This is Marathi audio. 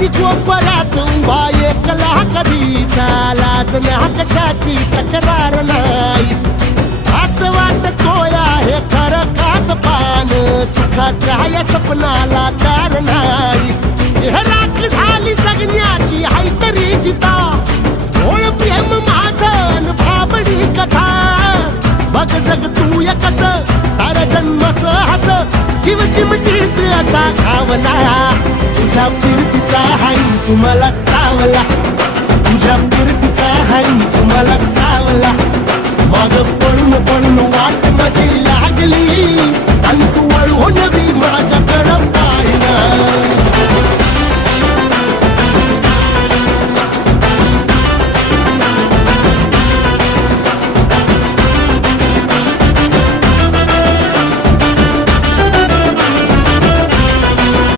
आणि कोपऱ्यात उभा एकला कधीचा लाज ना कशाची तक्रार नाही असं वाटतोय हे खरं कास पान सुखाच्या या सपनाला तार नाही हे राख झाली जगण्याची हाय तरी जिता ओळ प्रेम माझं भाबडी कथा बघ जग तू या कस सारा जन्मच हस जीव चिमटीत असा खावला तुझ्या फिरतीचा हाईच मला चावला तुझ्या फिरतीचा हाईच मला चावला माग पळून पळून वाट माझी लागली आणि तू वळून बी माझ्या